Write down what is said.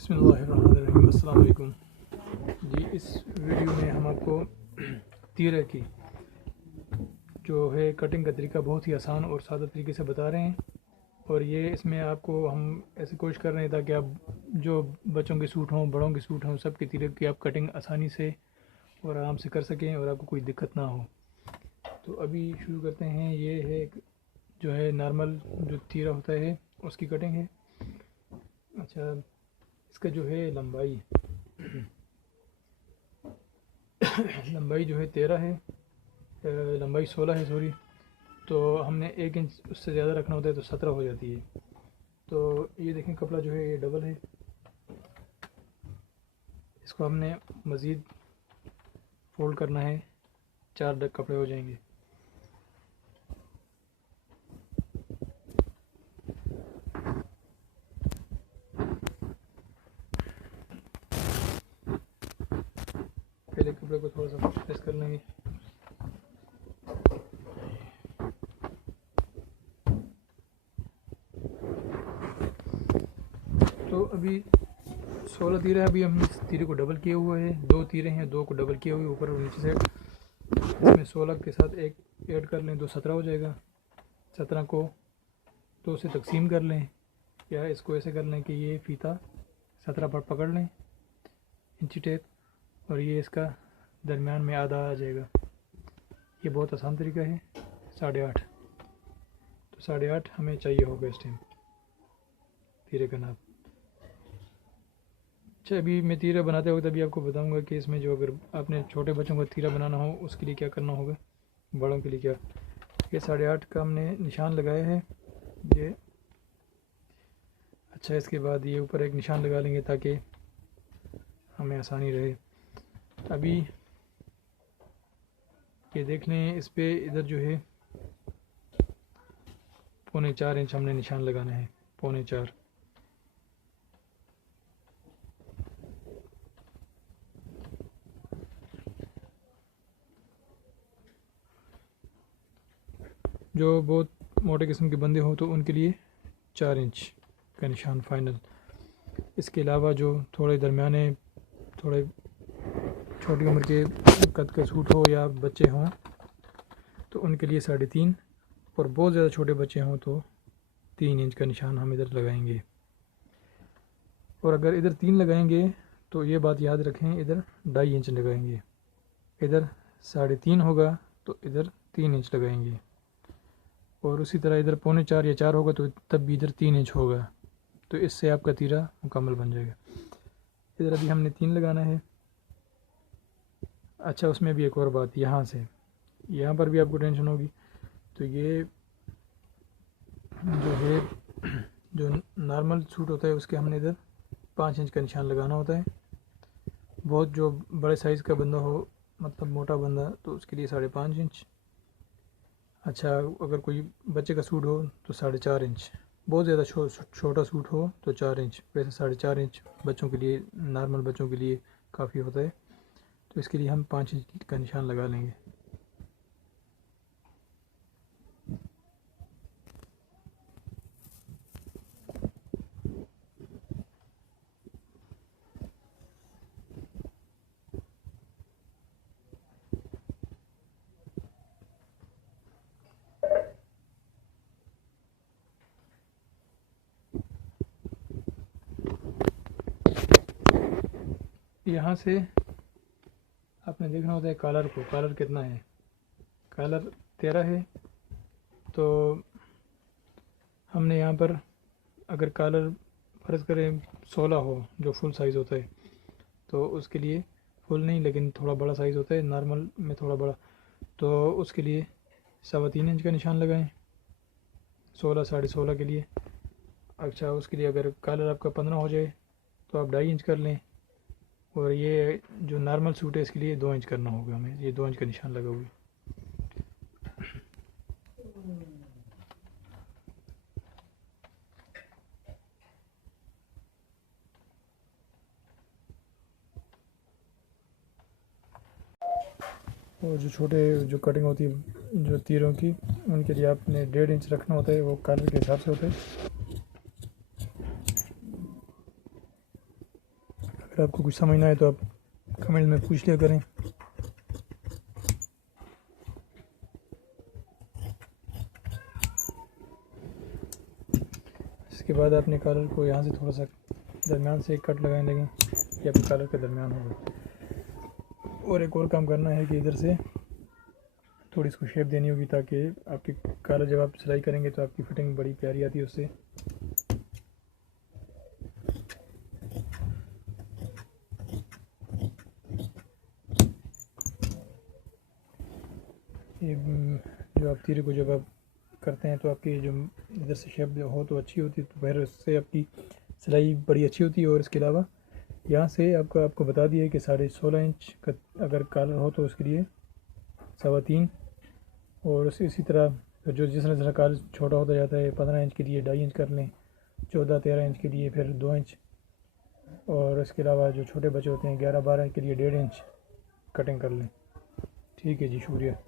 बिस्मिल्लाहिर्रहमानिर्रहीम। अस्सलाम वालेकुम जी। इस वीडियो में हम आपको तीरे की जो है कटिंग का तरीका बहुत ही आसान और सादा तरीके से बता रहे हैं। और ये इसमें आपको हम ऐसी कोशिश कर रहे हैं ताकि आप जो बच्चों के सूट हों, बड़ों के सूट हों, सब के तीरे की आप कटिंग आसानी से और आराम से कर सकें और आपको कोई दिक्कत ना हो। तो अभी शुरू करते हैं। ये है जो है नॉर्मल जो तीरा होता है उसकी कटिंग है। अच्छा, इसका जो है लंबाई जो है 13 है, लंबाई 16 है सॉरी। तो हमने 1 इंच उससे ज़्यादा रखना होता है तो 17 हो जाती है। तो ये देखें, कपड़ा जो है ये डबल है। इसको हमने मज़ीद फोल्ड करना है, 4 कपड़े हो जाएंगे। पहले कपड़े को थोड़ा सा प्रेस कर लेंगे। तो अभी 16 तीरे, अभी हमने इस तीरे को डबल किए हुए हैं। 2 तीरे हैं, 2 को डबल किए हुए ऊपर और नीचे से। इसमें 16 के साथ एक ऐड कर लें तो 17 हो जाएगा। 17 को 2 से तकसीम कर लें, या इसको ऐसे कर लें कि ये फ़ीता 17 पर पकड़ लें इंची टेप, और ये इसका दरमियान में आधा आ जाएगा। ये बहुत आसान तरीका है। 8.5, तो 8.5 हमें चाहिए होगा इस टाइम तीरे का नाप। अच्छा, अभी मैं तीरा बनाते वक्त अभी आपको बताऊंगा कि इसमें जो अगर आपने छोटे बच्चों का तीरा बनाना हो उसके लिए क्या करना होगा, बड़ों के लिए क्या। ये 8.5 का हमने निशान लगाया है ये। अच्छा, इसके बाद ये ऊपर एक निशान लगा लेंगे ताकि हमें आसानी रहे। अभी ये देख लें, इस पे इधर जो है 4.25 इंच हमने निशान लगाना है। 4.25। जो बहुत मोटे किस्म के बंदे हो तो उनके लिए 4 इंच का निशान फाइनल। इसके अलावा जो थोड़े दरमियाने, थोड़े छोटी उम्र के कद के सूट हो या बच्चे हों तो उनके लिए 3.5, और बहुत ज़्यादा छोटे बच्चे हों तो 3 इंच का निशान हम इधर लगाएंगे। और अगर इधर 3 लगाएंगे तो ये बात याद रखें, इधर 2.5 इंच लगाएंगे। इधर 3.5 होगा तो इधर 3 इंच लगाएंगे। और उसी तरह इधर 4.25 या 4 होगा तो तब भी इधर 3 इंच होगा। तो इससे आपका तीरा मुकम्मल बन जाएगा। इधर अभी हमने 3 लगाना है। अच्छा, उसमें भी एक और बात, यहाँ पर भी आपको टेंशन होगी। तो ये जो है जो नॉर्मल सूट होता है उसके हमने इधर 5 इंच का निशान लगाना होता है। बहुत जो बड़े साइज़ का बंदा हो, मतलब मोटा बंदा, तो उसके लिए 5.5 इंच। अच्छा, अगर कोई बच्चे का सूट हो तो 4.5 इंच। बहुत ज़्यादा छोटा सूट हो तो 4 इंच। वैसे 4.5 इंच बच्चों के लिए, नॉर्मल बच्चों के लिए काफ़ी होता है। तो इसके लिए हम 5 इंच का निशान लगा लेंगे। यहाँ से आपने देखना होता है कॉलर को, कॉलर कितना है। कॉलर 13 है। तो हमने यहाँ पर अगर कॉलर फ़र्ज़ करें 16 हो, जो फुल साइज़ होता है, तो उसके लिए फुल नहीं लेकिन थोड़ा बड़ा साइज़ होता है, नॉर्मल में थोड़ा बड़ा, तो उसके लिए 3.25 इंच का निशान लगाएं 16 16.5 के लिए। अच्छा, उसके लिए अगर कॉलर आपका 15 हो जाए तो आप 2.5 इंच कर लें। और ये जो नॉर्मल सूट है इसके लिए 2 इंच करना होगा हमें। ये 2 इंच का निशान लगा हुआ है। और जो छोटे जो कटिंग होती है जो तीरों की, उनके लिए आपने 1.5 इंच रखना होता है। वो कॉलर के हिसाब से होता है। अगर आपको कुछ समझ ना आए तो आप कमेंट में पूछ लिया करें। इसके बाद आपने कॉलर को यहाँ से थोड़ा सा दरमियान से एक कट लगाने लगे कि आपके कॉलर के दरमियान होगा। और एक और काम करना है कि इधर से थोड़ी इसको शेप देनी होगी ताकि आपकी कॉलर जब आप सिलाई करेंगे तो आपकी फिटिंग बड़ी प्यारी आती है उससे। ये जो आप तीरे को जब आप करते हैं तो आपकी जो इधर से शेप हो तो अच्छी होती है, तो फिर उससे आपकी सिलाई बड़ी अच्छी होती है। और इसके अलावा यहाँ से आपको बता दिया कि 16.5 इंच का अगर कॉलर हो तो उसके लिए 3.25। और इसी तरह जो जिस तरह कॉलर छोटा होता जाता है 15 इंच के लिए 2.5 इंच कर लें, 14-13 इंच के लिए फिर 2 इंच, और इसके अलावा जो छोटे बच्चे होते हैं 11-12 के लिए 1.5 इंच कटिंग कर लें। ठीक है जी, शुक्रिया।